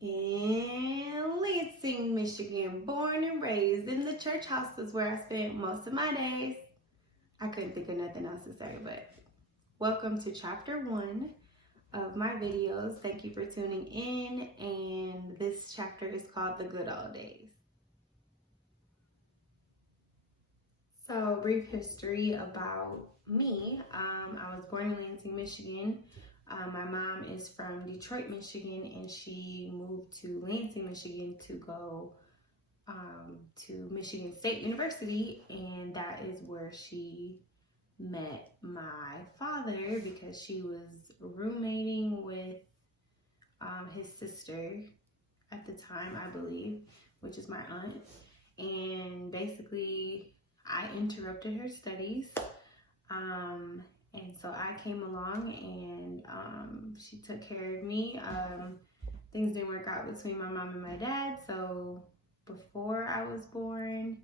in Lansing, Michigan, born and raised in the church house is where I spent most of my days. I couldn't think of nothing else to say, but welcome to chapter 1 of my videos. Thank you for tuning in, and this chapter is called The Good Old Days. So, brief history about me. I was born in Lansing, Michigan. My mom is from Detroit, Michigan, and she moved to Lansing, Michigan to go to Michigan State University, and that is where she met my father because she was roommating with his sister at the time, I believe, which is my aunt. And basically, I interrupted her studies. And so I came along and she took care of me. Things didn't work out between my mom and my dad. So before I was born,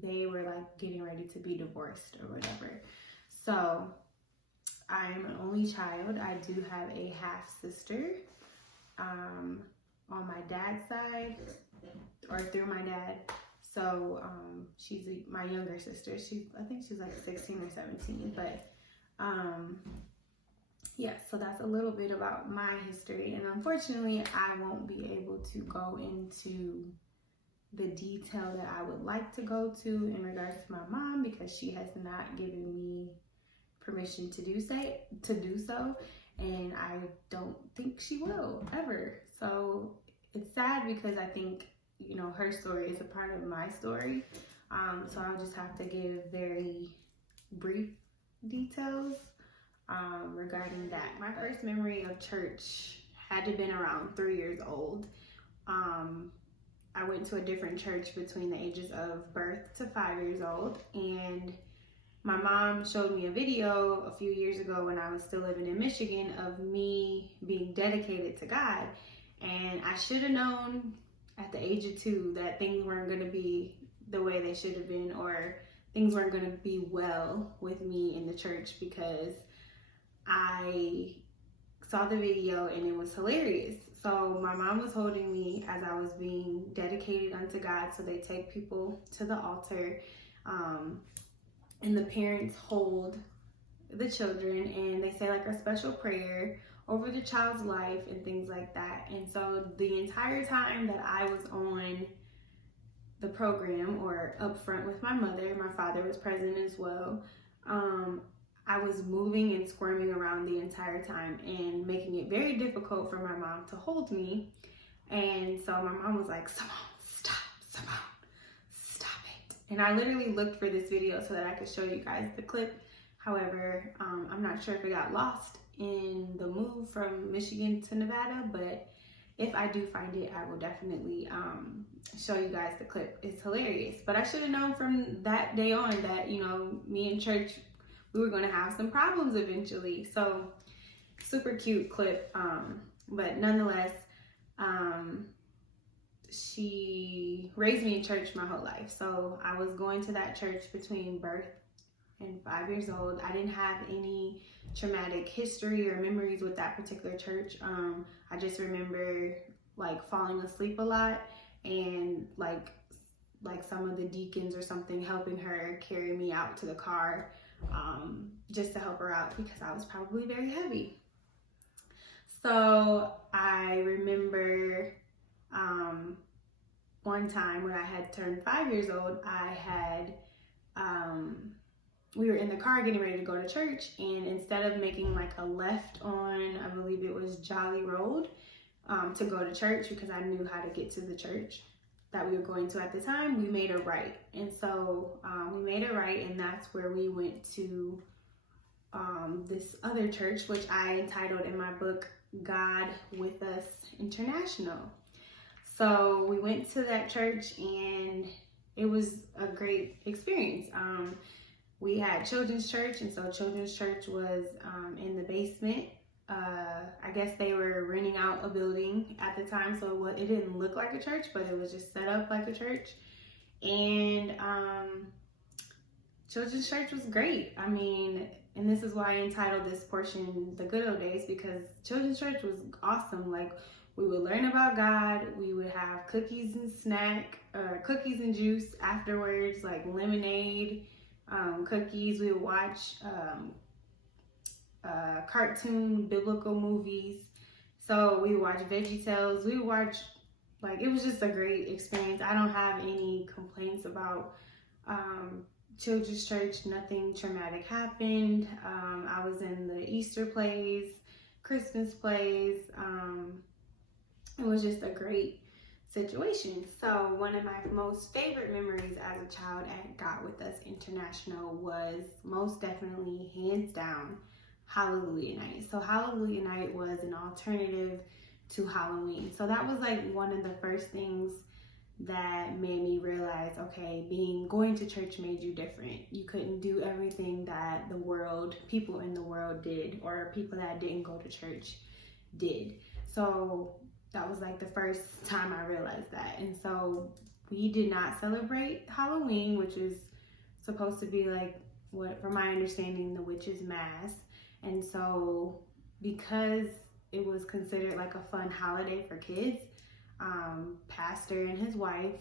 they were like getting ready to be divorced or whatever. So I'm an only child. I do have a half sister on my dad's side, or through my dad. So she's my younger sister. I think she's like 16 or 17. But yeah, so that's a little bit about my history. And unfortunately, I won't be able to go into the detail that I would like to go to in regards to my mom because she has not given me permission to do so, and I don't think she will ever. So it's sad because I think, you know, her story is a part of my story. So I'll just have to give very brief details regarding that. My first memory of church had to have been around 3 years old. I went to a different church between the ages of birth to 5 years old, and my mom showed me a video a few years ago when I was still living in Michigan of me being dedicated to God. And I should have known at the age of 2 that things weren't going to be the way they should have been, or things weren't going to be well with me in the church, because I saw the video and it was hilarious. So my mom was holding me as I was being dedicated unto God. So they take people to the altar, and the parents hold the children and they say like a special prayer over the child's life and things like that. And so the entire time that I was on the program or up front with my mother, my father was present as well, I was moving and squirming around the entire time and making it very difficult for my mom to hold me. And so my mom was like, Simone, stop it. And I literally looked for this video so that I could show you guys the clip. However, I'm not sure if it got lost in the move from Michigan to Nevada, but if I do find it, I will definitely show you guys the clip. It's hilarious. But I should have known from that day on that, you know, me and church, we were going to have some problems eventually. So super cute clip. But nonetheless, she raised me in church my whole life. So I was going to that church between birth and 5 years old. I didn't have any traumatic history or memories with that particular church. I just remember like falling asleep a lot, and like some of the deacons or something helping her carry me out to the car, just to help her out because I was probably very heavy. So I remember one time when I had turned 5 years old, we were in the car getting ready to go to church, and instead of making like a left on, I believe it was Jolly Road, to go to church, because I knew how to get to the church that we were going to at the time, we made a right. And so we made a right, and that's where we went to this other church, which I entitled in my book, God With Us International. So we went to that church, and it was a great experience. We had children's church, and so children's church was in the basement. I guess they were renting out a building at the time, so it didn't look like a church, but it was just set up like a church. And children's church was great. I mean, and this is why I entitled this portion The Good Old Days, because children's church was awesome. Like, we would learn about God, we would have cookies and juice afterwards, like lemonade, cookies. We would watch cartoon biblical movies. So we would watch VeggieTales. We would watch, like, it was just a great experience. I don't have any complaints about children's church. Nothing traumatic happened. I was in the Easter plays, Christmas plays. It was just a great situation. So one of my most favorite memories as a child at Got With Us International was most definitely, hands down, Hallelujah Night. So Hallelujah Night was an alternative to Halloween. So that was like one of the first things that made me realize, okay, going to church made you different. You couldn't do everything that people in the world did, or people that didn't go to church did. So that was like the first time I realized that. And so we did not celebrate Halloween, which is supposed to be like, what, from my understanding, the witch's mass. And so because it was considered like a fun holiday for kids, pastor and his wife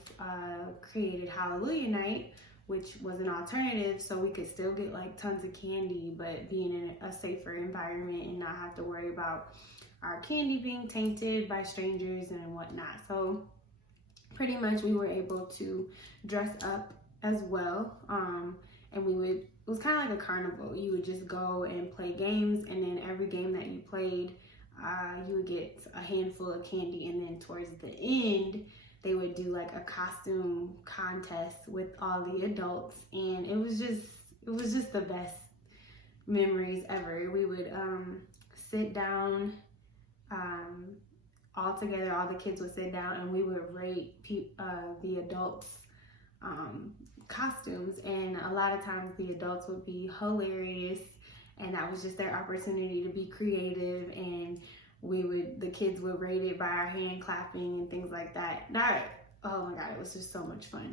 created Hallelujah Night, which was an alternative, so we could still get like tons of candy, but being in a safer environment and not have to worry about our candy being tainted by strangers and whatnot. So pretty much we were able to dress up as well, and it was kind of like a carnival. You would just go and play games, and then every game that you played, you would get a handful of candy, and then towards the end they would do like a costume contest with all the adults, and it was just the best memories ever. We would sit down all together, all the kids would sit down, and we would rate the adults costumes, and a lot of times the adults would be hilarious, and that was just their opportunity to be creative, and the kids would rate it by our hand clapping and things like that. Oh my God, it was just so much fun.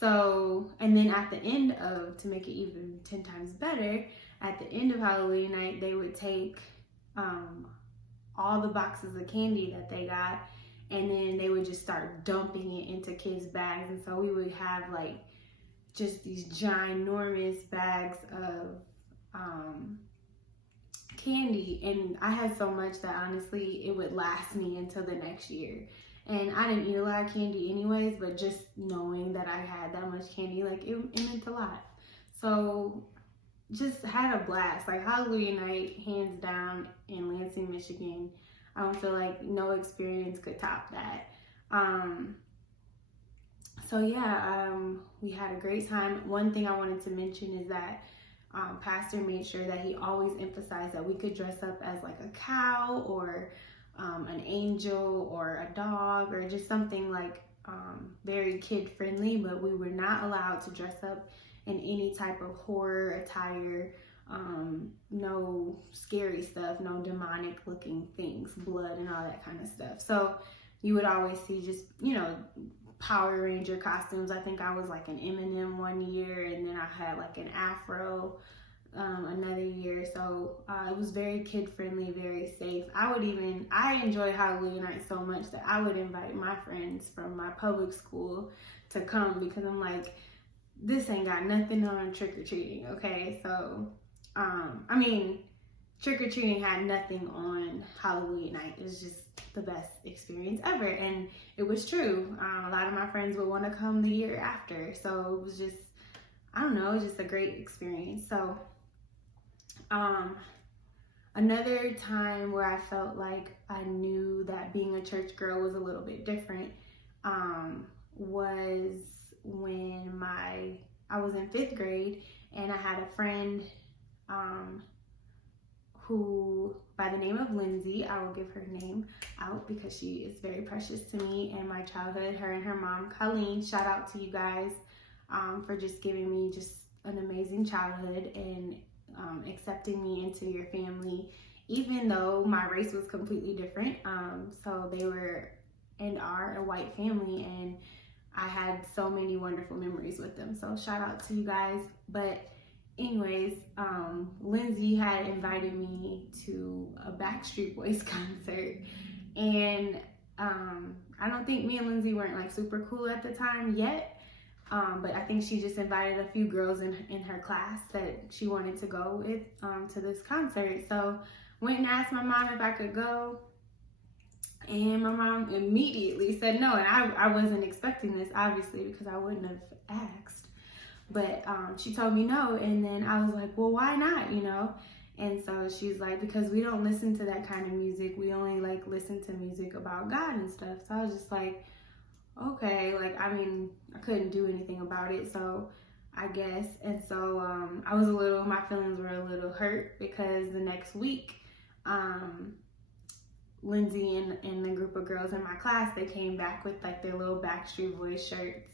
So, and then at the end to make it even 10 times better, at the end of Halloween Night, they would take all the boxes of candy that they got, and then they would just start dumping it into kids' bags. And so we would have like just these ginormous bags of candy, and I had so much that honestly it would last me until the next year. And I didn't eat a lot of candy anyways, but just knowing that I had that much candy, like it meant a lot. So just had a blast. Like Hallelujah Night, hands down, in Lansing, Michigan. I don't feel like no experience could top that. So yeah, we had a great time. One thing I wanted to mention is that pastor made sure that he always emphasized that we could dress up as like a cow or an angel or a dog, or just something like very kid friendly, but we were not allowed to dress up in any type of horror attire, no scary stuff, no demonic looking things, blood and all that kind of stuff. So you would always see just, Power Ranger costumes. I think I was like an M&M one year, and then I had like an afro another year. So it was very kid friendly, very safe. I enjoy Halloween Night so much that I would invite my friends from my public school to come, because I'm like, this ain't got nothing on trick-or-treating, okay? So, trick-or-treating had nothing on Halloween Night. It was just the best experience ever, and it was true. A lot of my friends would want to come the year after, so it was just, I don't know, just a great experience. So, another time where I felt like I knew that being a church girl was a little bit different was when I was in 5th grade, and I had a friend who, by the name of Lindsay, I will give her name out because she is very precious to me and my childhood. Her and her mom, Colleen, shout out to you guys for just giving me just an amazing childhood and accepting me into your family, even though my race was completely different. So they were and are a white family, and I had so many wonderful memories with them. So shout out to you guys. But anyways, Lindsay had invited me to a Backstreet Boys concert, and I don't think me and Lindsay weren't like super cool at the time yet, but I think she just invited a few girls in her class that she wanted to go with to this concert. So went and asked my mom if I could go, and my mom immediately said no, and I wasn't expecting this, obviously, because I wouldn't have asked. But she told me no, and then I was like, well, why not, you know? And so she's like, because we don't listen to that kind of music. We only like listen to music about God and stuff. So I was just like, okay, like, I mean, I couldn't do anything about it, so I guess. And so my feelings were a little hurt, because the next week, Lindsay and the group of girls in my class, they came back with like their little Backstreet Boys shirts.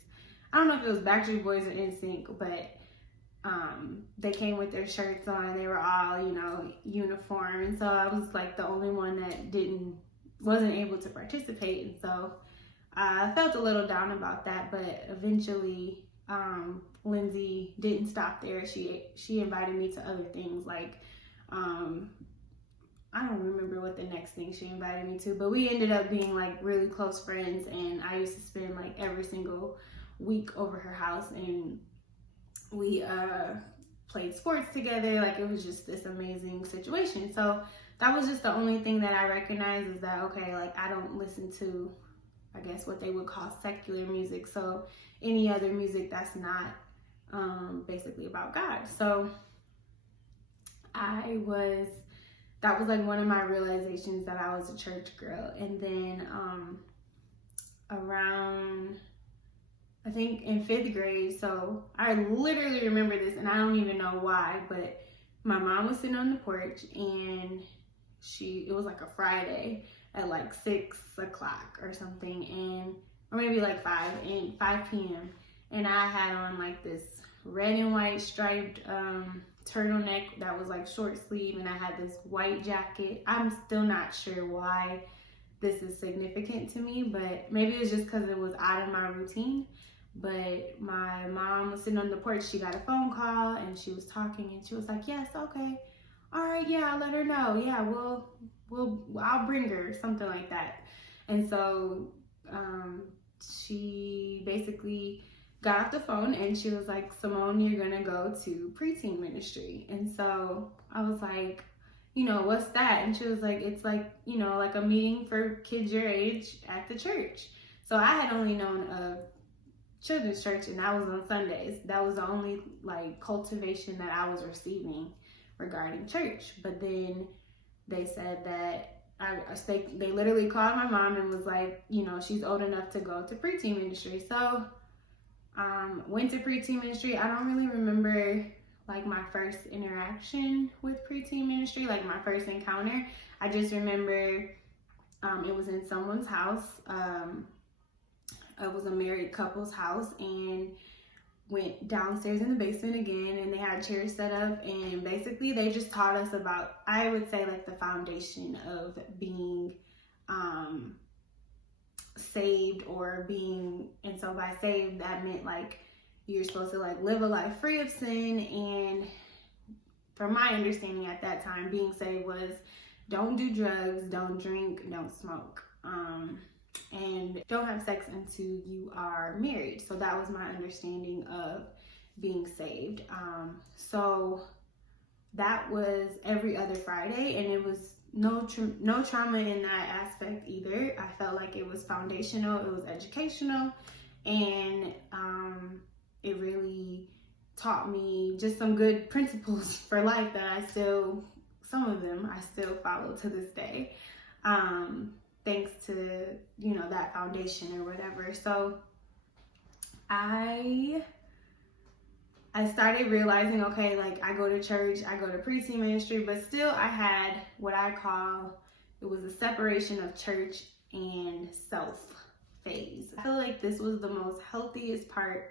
I don't know if it was Backstreet Boys or NSYNC, but they came with their shirts on. They were all, you know, uniform, and so I was like the only one that wasn't able to participate, and so I felt a little down about that. But eventually, Lindsay didn't stop there. She invited me to other things, like I don't remember what the next thing she invited me to, but we ended up being like really close friends, and I used to spend like every single week over her house, and we played sports together. Like, it was just this amazing situation. So that was just the only thing that I recognized, is that, okay, like, I don't listen to, I guess, what they would call secular music. So any other music that's not basically about God. So that was like one of my realizations, that I was a church girl. And then around, I think in 5th grade, so I literally remember this, and I don't even know why, but my mom was sitting on the porch, and it was like a Friday at like 6 o'clock or something, or maybe like 5 p.m. And I had on like this red and white striped turtleneck that was like short sleeve, and I had this white jacket. I'm still not sure why this is significant to me, but maybe it's just because it was out of my routine. But my mom was sitting on the porch. She got a phone call, and she was talking, and she was like, yes, okay, all right, yeah, I'll let her know. Yeah, I'll bring her, something like that. And so she basically got off the phone, and she was like, Simone, you're gonna go to Preteen Ministry. And so I was like, you know, what's that? And she was like, it's like, you know, like a meeting for kids your age at the church. So I had only known of children's church, and that was on Sundays. That was the only like cultivation that I was receiving regarding church. But then they said that they literally called my mom and was like, you know, she's old enough to go to Preteen Ministry. So went to Preteen Ministry. I don't really remember like my first interaction with Preteen Ministry, like my first encounter. I just remember it was in someone's house. It was a married couple's house, and went downstairs in the basement again, and they had chairs set up, and basically they just taught us about, I would say, like the foundation of being saved, or being, and so by saved, that meant like you're supposed to like live a life free of sin. And from my understanding at that time, being saved was don't do drugs, don't drink, don't smoke, and don't have sex until you are married. So that was my understanding of being saved. So that was every other Friday, and it was no trauma in that aspect either. I felt like it was foundational, it was educational, and it really taught me just some good principles for life that some of them I still follow to this day. Thanks to, you know, that foundation or whatever. So I started realizing, okay, like I go to church, I go to Preteen Ministry, but still I had what I call, it was a separation of church and self phase. I feel like this was the most healthiest part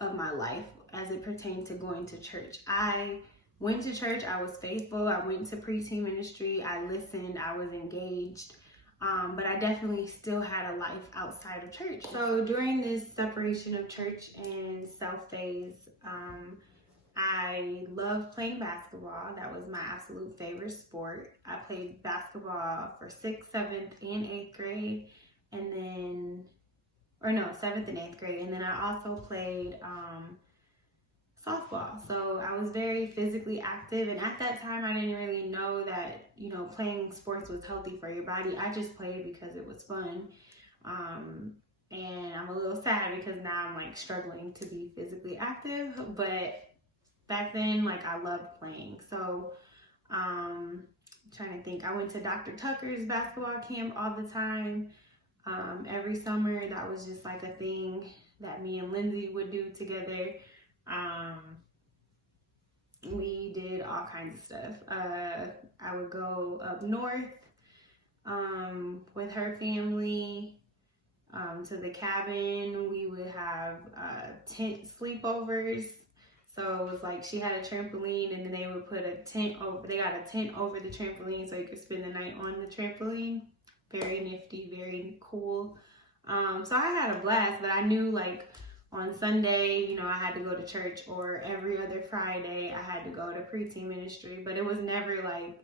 of my life as it pertained to going to church. I went to church, I was faithful, I went to Preteen Ministry, I listened, I was engaged. But I definitely still had a life outside of church. So during this separation of church and self phase, I love playing basketball. That was my absolute favorite sport. I played basketball for 6th, 7th, and 8th grade. And then, or no, 7th and 8th grade. And then I also played softball. So I was very physically active. And at that time, I didn't really know that, playing sports was healthy for your body. I just played because it was fun. And I'm a little sad because now I'm like struggling to be physically active. But back then, like, I loved playing. So, trying to think, I went to Dr. Tucker's basketball camp all the time. Every summer, that was just like a thing that me and Lindsay would do together. We did all kinds of stuff. I would go up north with her family to the cabin. We would have tent sleepovers. So it was like she had a trampoline, and then they would put a tent over. They got a tent over the trampoline so you could spend the night on the trampoline. Very nifty, very cool. So I had a blast, but I knew like on Sunday, I had to go to church, or every other Friday I had to go to Preteen Ministry. But it was never like,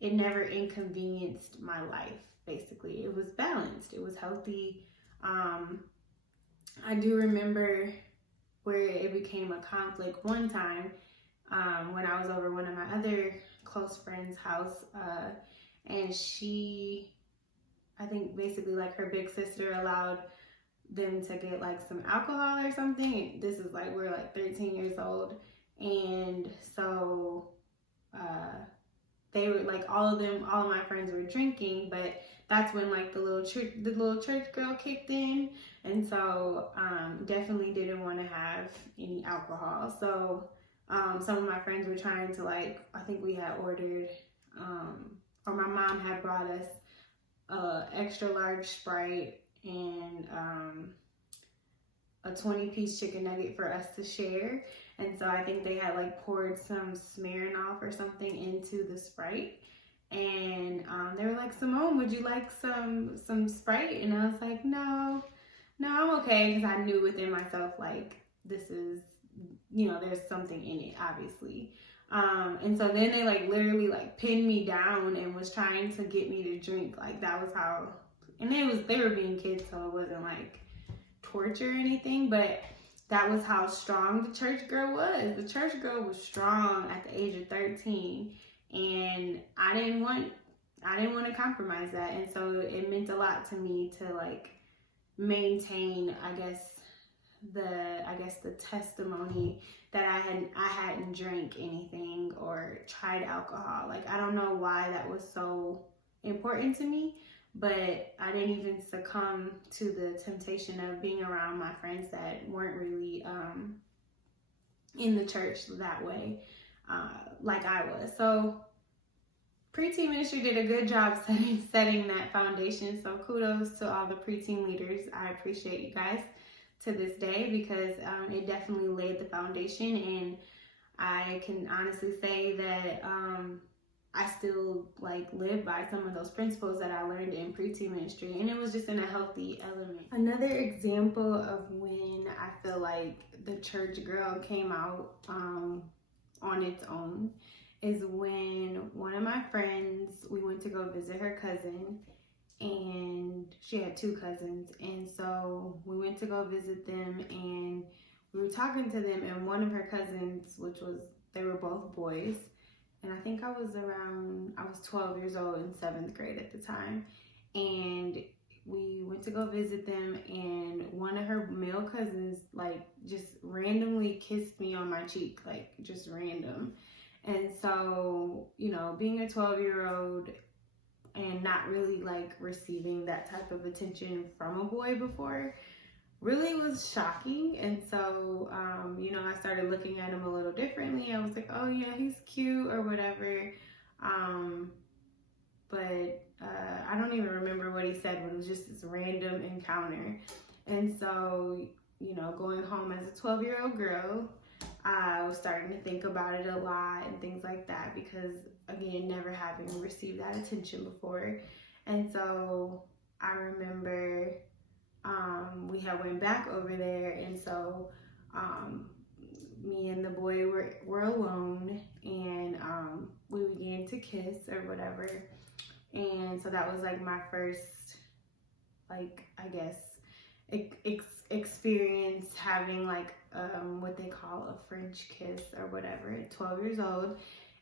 it never inconvenienced my life, basically. It was balanced. It was healthy. I do remember where it became a conflict one time when I was over one of my other close friends' house, and she, I think basically like her big sister allowed them to get like some alcohol or something. This is like, we're like 13 years old, and so they were like, all of my friends were drinking, but that's when like the little church girl kicked in, and so definitely didn't want to have any alcohol. So some of my friends were trying to, like, I think we had ordered or my mom had brought us extra large Sprite and a 20-piece chicken nugget for us to share. And so I think they had like poured some Smirnoff or something into the Sprite. And they were like, Simone, would you like some Sprite? And I was like, no, I'm okay. Because I knew within myself, like, this is, there's something in it, obviously. And so then they like literally like pinned me down and was trying to get me to drink. Like, that was how, and they were being kids, so it wasn't like torture or anything, but that was how strong the church girl was. The church girl was strong at the age of 13, and I didn't want to compromise that. And so it meant a lot to me to like maintain, I guess the testimony that I hadn't drank anything or tried alcohol. Like, I don't know why that was so important to me, but I didn't even succumb to the temptation of being around my friends that weren't really in the church that way, like I was. So Preteen Ministry did a good job setting that foundation. So kudos to all the preteen leaders. I appreciate you guys to this day, because it definitely laid the foundation, and I can honestly say that I still like live by some of those principles that I learned in Preteen Ministry, and it was just in a healthy element. Another example of when I feel like the church girl came out on its own is when one of my friends, we went to go visit her cousin, and she had 2 cousins, and so we went to go visit them, and we were talking to them, and one of her cousins, they were both boys, and I think I was 12 years old in 7th grade at the time, and we went to go visit them, and one of her male cousins like just randomly kissed me on my cheek, like just random. And so, being a 12-year-old and not really like receiving that type of attention from a boy before really was shocking. And so, I started looking at him a little differently. I was like, oh yeah, he's cute or whatever. But I don't even remember what he said, but it was just this random encounter. And so, going home as a 12-year-old girl, I was starting to think about it a lot and things like that, because again, never having received that attention before. And so I remember we had went back over there, and so me and the boy were alone, and we began to kiss or whatever. And so that was like my first, like, I guess, experience having like what they call a French kiss or whatever at 12 years old.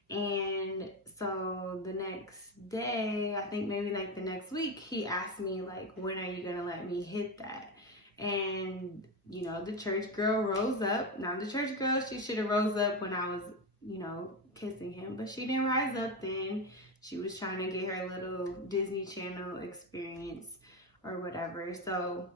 And so the next day, I think maybe like the next week, he asked me like, when are you gonna let me hit that? And you know, the church girl rose up. Now the church girl, she should have rose up when I was, you know, kissing him, but she didn't rise up then. She was trying to get her little Disney Channel experience or whatever. So,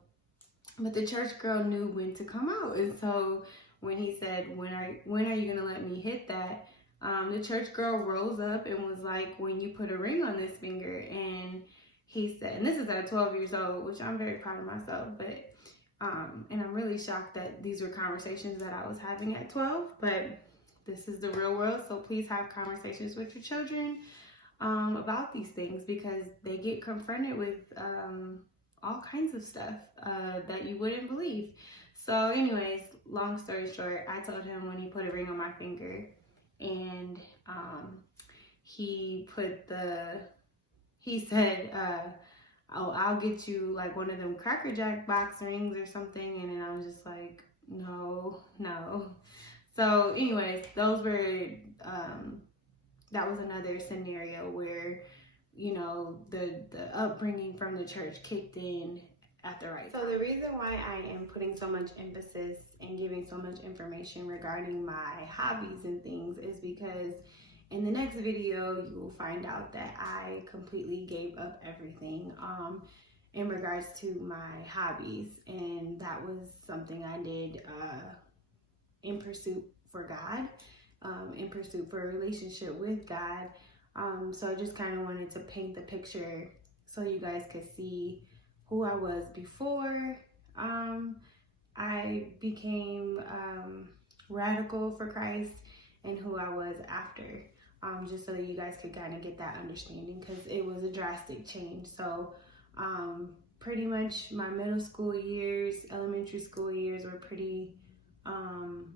but the church girl knew when to come out. And so when he said, when are you gonna let me hit that? The church girl rose up and was like, when you put a ring on this finger. And he said, and this is at 12 years old, which I'm very proud of myself, but and I'm really shocked that these were conversations that I was having at 12, but this is the real world. So please have conversations with your children about these things, because they get confronted with all kinds of stuff that you wouldn't believe. So anyways, long story short, I told him when he put a ring on my finger, and he said, oh, I'll get you like one of them Cracker Jack box rings or something. And then I was just like, no. So anyways, those were, that was another scenario where, you know, the upbringing from the church kicked in at the right time. So the reason why I am putting so much emphasis and giving so much information regarding my hobbies and things is because in the next video, you will find out that I completely gave up everything in regards to my hobbies. And that was something I did in pursuit for God, in pursuit for a relationship with God. So I just kind of wanted to paint the picture so you guys could see who I was before I became radical for Christ, and who I was after. Just so that you guys could kind of get that understanding, because it was a drastic change. So pretty much my middle school years, elementary school years were pretty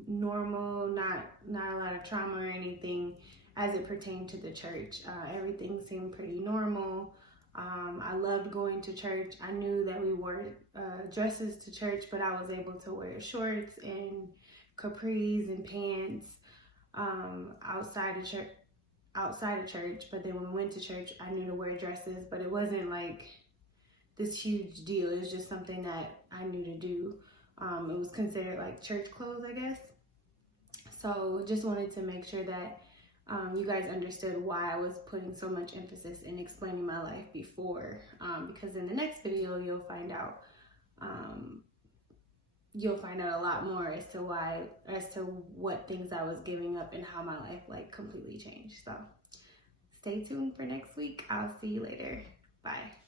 normal, not a lot of trauma or anything as it pertained to the church. Everything seemed pretty normal. I loved going to church. I knew that we wore dresses to church, but I was able to wear shorts and capris and pants outside of church. But then when we went to church, I knew to wear dresses, but it wasn't like this huge deal. It was just something that I knew to do. It was considered like church clothes, I guess. So just wanted to make sure that you guys understood why I was putting so much emphasis in explaining my life before, because in the next video you'll find out a lot more as to what things I was giving up and how my life like completely changed. So stay tuned for next week. I'll see you later. Bye.